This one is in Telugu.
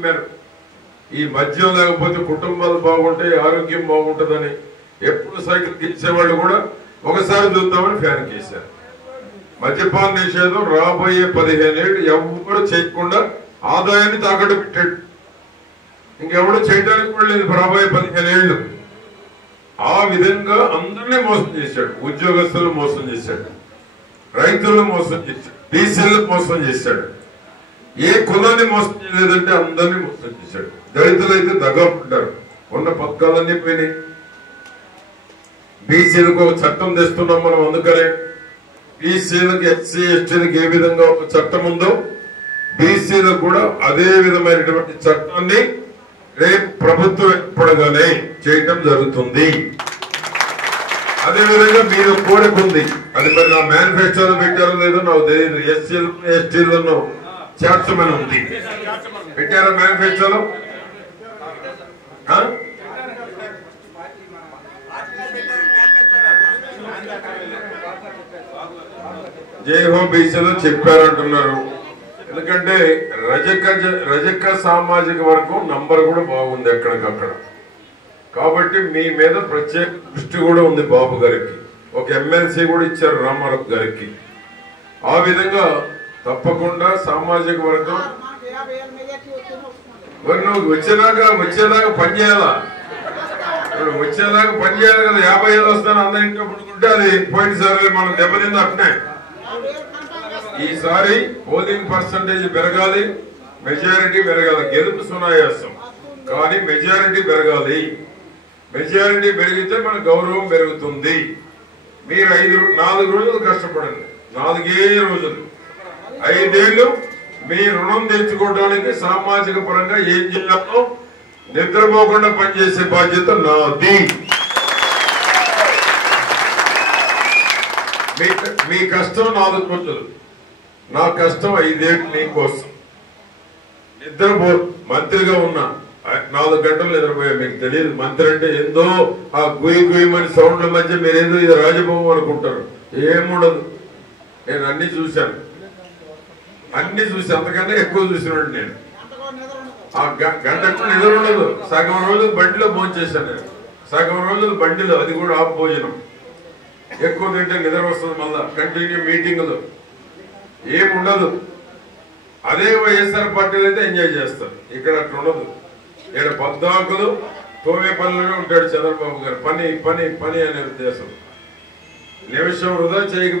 నమ్మారు. ఈ మద్యం లేకపోతే కుటుంబాలు బాగుంటాయి, ఆరోగ్యం బాగుంటుందని ఎప్పుడు సైకిల్ తీసేవాళ్ళు కూడా ఒకసారి చూద్దామని ఫ్యాన్ కేశారు. మద్యపాన నిషేధం రాబోయే 15 ఏళ్ళు ఎవరు చేయకుండా ఆదాయాన్ని తాకట్టు పెట్టాడు. ఇంకెవడు చేయడానికి కూడా లేదు రాబోయే 15 ఏళ్ళు. ఆ విధంగా అందరినీ మోసం చేశాడు. ఉద్యోగస్తులు మోసం చేశాడు, రైతులను మోసం చేశాడు, బీసీలను మోసం చేశాడు. ఏ కులాన్ని మోసం చేయలేదంటే అందరినీ మోసం చేశాడు. దళితులు అయితే దగ్గరపడ్డారు, ఉన్న పథకాలన్నీ పోయినాయి. బీసీలకు ఒక చట్టం తెస్తున్నాం మనం, అందుకనే బీసీలకు ఎస్సీ ఎస్టీలకు ఏ విధంగా ఒక చట్టం ఉందో బీసీలకు కూడా అదే విధమైనటువంటి చట్టాన్ని రేపు ప్రభుత్వం ఏర్పడగానే చేయటం జరుగుతుంది. అదేవిధంగా మీరు కోరిక ఉంది, అది మరి నా మేనిఫెస్టోలో పెట్టారో లేదో నాకు తెలియదు. ఎస్సీలు ఎస్టీలను చేర్చమని ఉంది, పెట్టారా మేనిఫెస్టోలో? జై హో బీసీలో చెప్పారంటున్నారు. ఎందుకంటే రజక సామాజిక వర్గం నంబర్ కూడా బాగుంది ఎక్కడికక్కడ. కాబట్టి మీ మీద ప్రత్యేక దృష్టి కూడా ఉంది బాబు గారికి. ఒక ఎమ్మెల్సీ కూడా ఇచ్చారు రామారావు గారికి. ఆ విధంగా తప్పకుండా సామాజిక వర్గం నువ్వు వచ్చేదాకా పనిచేయాలా? ఇప్పుడు వచ్చేదాకా పనిచేయాలి కదా. 50 ఏళ్ళు వస్తాను అందరి ఇంట్లో పుట్టుకుంటే అది పోయినసారి మనం దెబ్బతింది. అట్నే ఈసారి పోలింగ్ పర్సంటేజ్ పెరగాలి, మెజారిటీ పెరగాలి. గెలుపు సునాయాసం కానీ మెజారిటీ పెరగాలి. మెజారిటీ పెరిగితే మన గౌరవం పెరుగుతుంది. మీరు 4 రోజులు కష్టపడండి, 4 రోజులు 5 ఏళ్ళు మీ రుణం తెచ్చుకోవడానికి సామాజిక పరంగా ఏం చేయాలో నిద్రపోకుండా పనిచేసే బాధ్యత నాది. మీ కష్టం 4 రోజులు, నా కష్టం 5 ఏళ్ళు నీకోసం. నిద్రపో మంత్రిగా ఉన్నా 4 గంటలు నిద్రపోయా. మీకు తెలియదు మంత్రి అంటే ఏందో ఆ గుయి గుయ్యమని సౌండ్ల మధ్య మీరేదో ఇది రాజభవనం అనుకుంటారు. ఏముండదు. నేను అన్ని చూశాను, అంతకన్నా ఎక్కువ చూసినాడు నేను. ఆ గంటకు నిద్ర ఉండదు. సగం రోజులు బండిలో భోంచేశాను నేను, సగం రోజులు బండిలో, అది కూడా ఆఫ్ భోజనం. ఎక్కువ తింటే నిద్ర వస్తుంది, మళ్ళా కంటిన్యూ మీటింగులు ఏముండదు. అదే వైఎస్ఆర్ పార్టీలు అయితే ఎంజాయ్ చేస్తారు. ఇక్కడ అట్లా ఉండదు. ఇక్కడ పద్దాకులు తోమే పనిలోనే ఉంటాడు చంద్రబాబు గారు. పని పని పని అనే ఉద్దేశం. నిమిషం వృధా చేయక